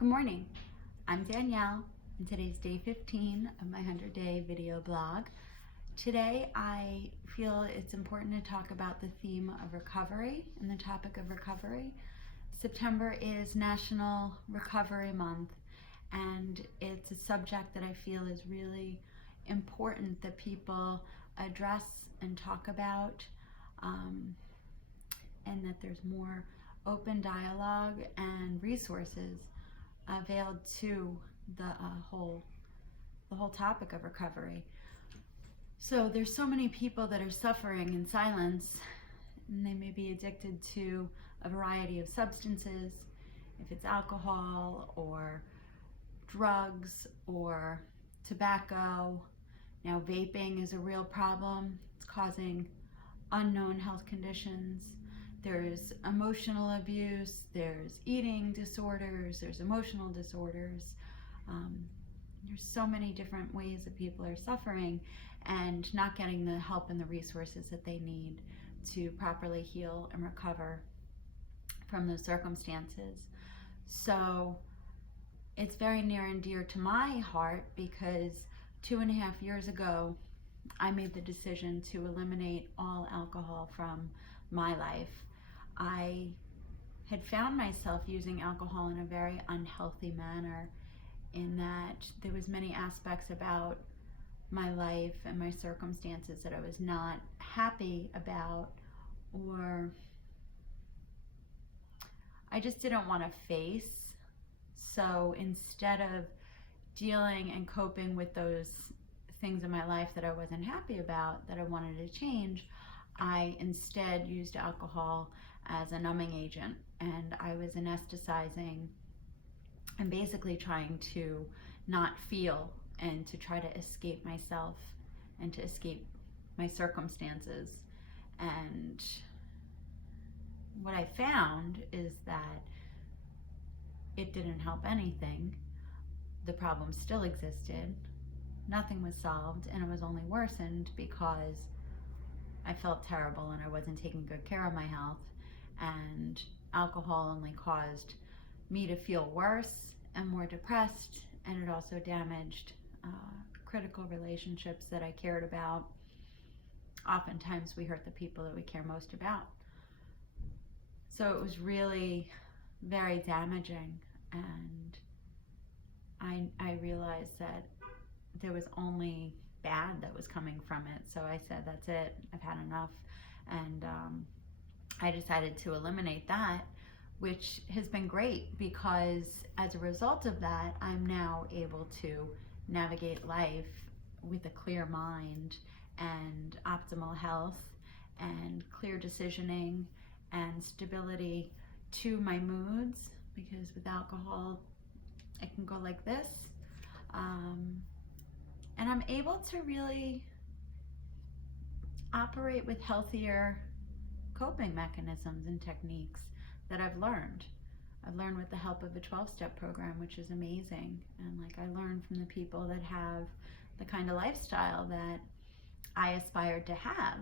Good morning, I'm Danielle, and today's day 15 of my 100-day video blog. Today I feel it's important to talk about the theme of recovery and the topic of recovery. September is National Recovery Month, and it's a subject that I feel is really important that people address and talk about, and that there's more open dialogue and resources availed to the whole topic of recovery. So there's so many people that are suffering in silence, and they may be addicted to a variety of substances, if it's alcohol or drugs or tobacco. Now vaping is a real problem. It's causing unknown health conditions. There's emotional abuse, there's eating disorders, there's emotional disorders. There's so many different ways that people are suffering and not getting the help and the resources that they need to properly heal and recover from those circumstances. So it's very near and dear to my heart because 2.5 years ago, I made the decision to eliminate all alcohol from my life. I had found myself using alcohol in a very unhealthy manner, in that there was many aspects about my life and my circumstances that I was not happy about, or I just didn't want to face. So instead of dealing and coping with those things in my life that I wasn't happy about, that I wanted to change, I instead used alcohol as a numbing agent, and I was anesthetizing and basically trying to not feel and to try to escape myself and to escape my circumstances. And what I found is that it didn't help anything. The problem still existed. Nothing was solved, and it was only worsened because I felt terrible and I wasn't taking good care of my health, and alcohol only caused me to feel worse and more depressed, and it also damaged critical relationships that I cared about. Oftentimes we hurt the people that we care most about. So it was really very damaging, and I realized that there was only bad that was coming from it. So I said, that's it, I've had enough. And I decided to eliminate that, which has been great because as a result of that, I'm now able to navigate life with a clear mind and optimal health and clear decisioning and stability to my moods, because with alcohol, it can go like this. And I'm able to really operate with healthier coping mechanisms and techniques that I've learned. I've learned with the help of a 12-step program, which is amazing. And I learned from the people that have the kind of lifestyle that I aspired to have.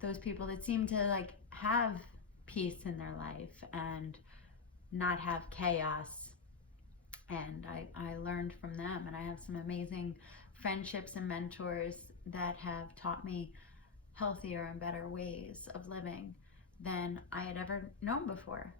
Those people that seem to have peace in their life and not have chaos. And I learned from them, and I have some amazing friendships and mentors that have taught me healthier and better ways of living than I had ever known before.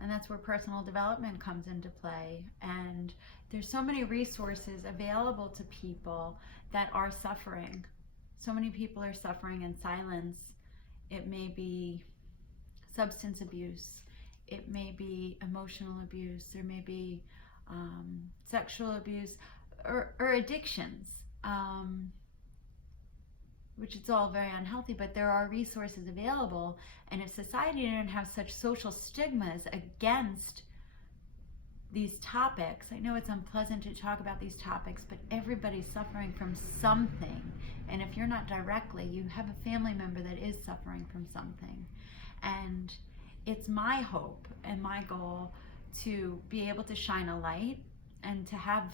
And that's where personal development comes into play. And there's so many resources available to people that are suffering. So many people are suffering in silence. It may be substance abuse, it may be emotional abuse, there may be sexual abuse, or addictions, which is all very unhealthy, but there are resources available. And if society didn't have such social stigmas against these topics, I know it's unpleasant to talk about these topics, but everybody's suffering from something. And if you're not directly, you have a family member that is suffering from something. And it's my hope and my goal to be able to shine a light and to have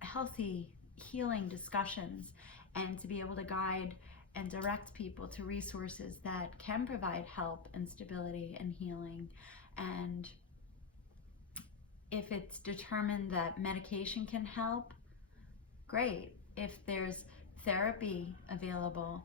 healthy, healing discussions, and to be able to guide and direct people to resources that can provide help and stability and healing. And if it's determined that medication can help, great. If there's therapy available,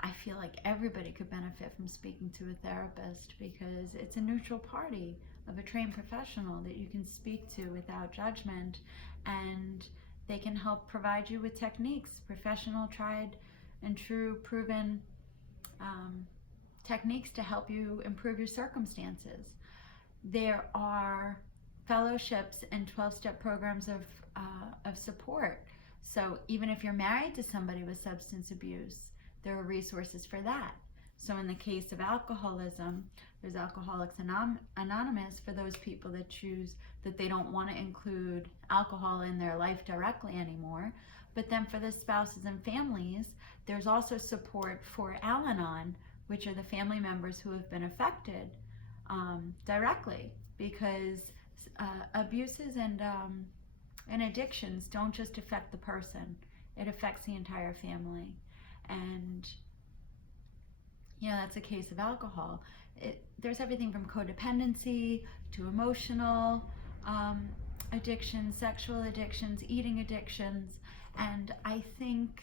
I feel like everybody could benefit from speaking to a therapist, because it's a neutral party of a trained professional that you can speak to without judgment, and they can help provide you with techniques, professional, tried and true, proven techniques to help you improve your circumstances. There are fellowships and 12-step programs of support. So even if you're married to somebody with substance abuse, there are resources for that. So in the case of alcoholism, there's Alcoholics Anonymous for those people that choose that they don't want to include alcohol in their life directly anymore. But then for the spouses and families, there's also support for Al-Anon, which are the family members who have been affected directly, because abuses and addictions don't just affect the person, it affects the entire family. And that's a case of alcohol. There's everything from codependency to emotional addictions, sexual addictions, eating addictions. And I think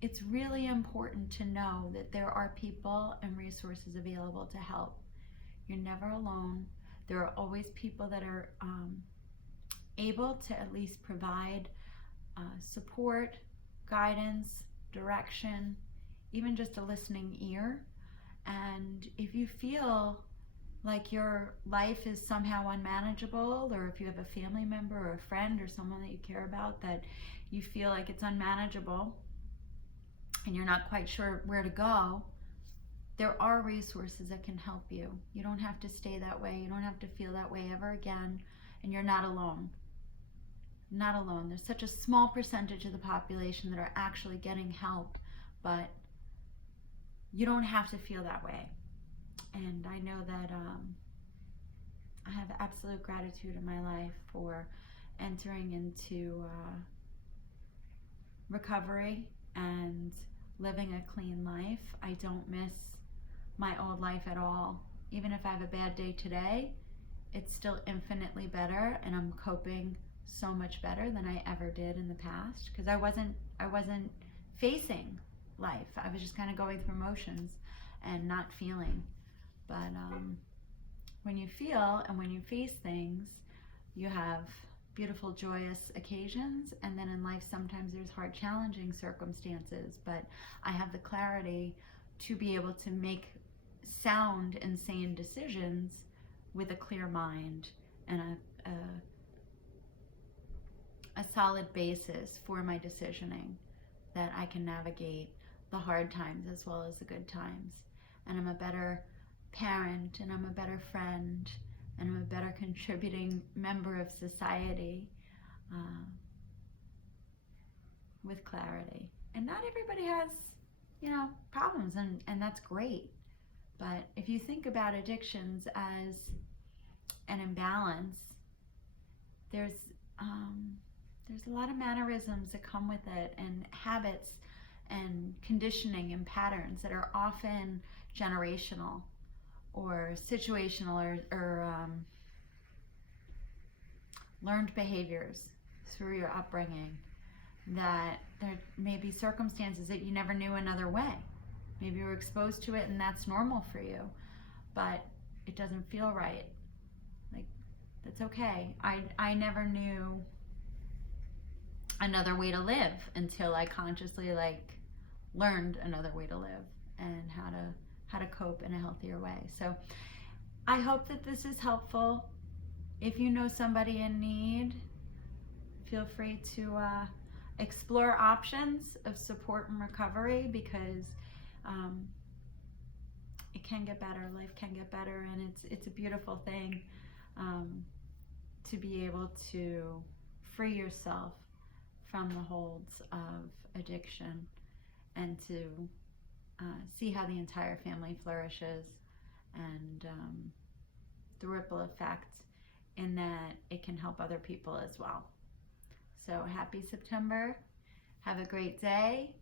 it's really important to know that there are people and resources available to help. You're never alone. There are always people that are able to at least provide support, guidance, direction, even just a listening ear. And if you feel like your life is somehow unmanageable, or if you have a family member or a friend or someone that you care about that you feel like it's unmanageable and you're not quite sure where to go, there are resources that can help you. You don't have to stay that way. You don't have to feel that way ever again. And you're not alone. Not alone. There's such a small percentage of the population that are actually getting help, but you don't have to feel that way. And I know that I have absolute gratitude in my life for entering into recovery and living a clean life. I don't miss my old life at all. Even if I have a bad day today, it's still infinitely better, and I'm coping so much better than I ever did in the past, because I wasn't facing life. I was just kind of going through motions and not feeling. But when you feel and when you face things, you have beautiful, joyous occasions, and then in life sometimes there's hard, challenging circumstances, but I have the clarity to be able to make sound and sane decisions with a clear mind and a solid basis for my decisioning, that I can navigate the hard times as well as the good times. And I'm a better parent, and I'm a better friend, and I'm a better contributing member of society with clarity. And not everybody has, problems, and that's great. But if you think about addictions as an imbalance, there's a lot of mannerisms that come with it, and habits and conditioning and patterns that are often generational or situational, or learned behaviors through your upbringing, that there may be circumstances that you never knew another way. Maybe you were exposed to it and that's normal for you, but it doesn't feel right. Like, that's okay. I never knew another way to live until I consciously learned another way to live and how to cope in a healthier way. So I hope that this is helpful. If you know somebody in need, feel free to explore options of support and recovery, because it can get better. Life can get better, and it's a beautiful thing to be able to free yourself from the holds of addiction, and to see how the entire family flourishes, and the ripple effect in that it can help other people as well. So happy September. Have a great day.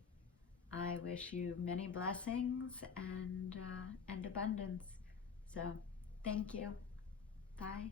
I wish you many blessings and abundance. So thank you. Bye.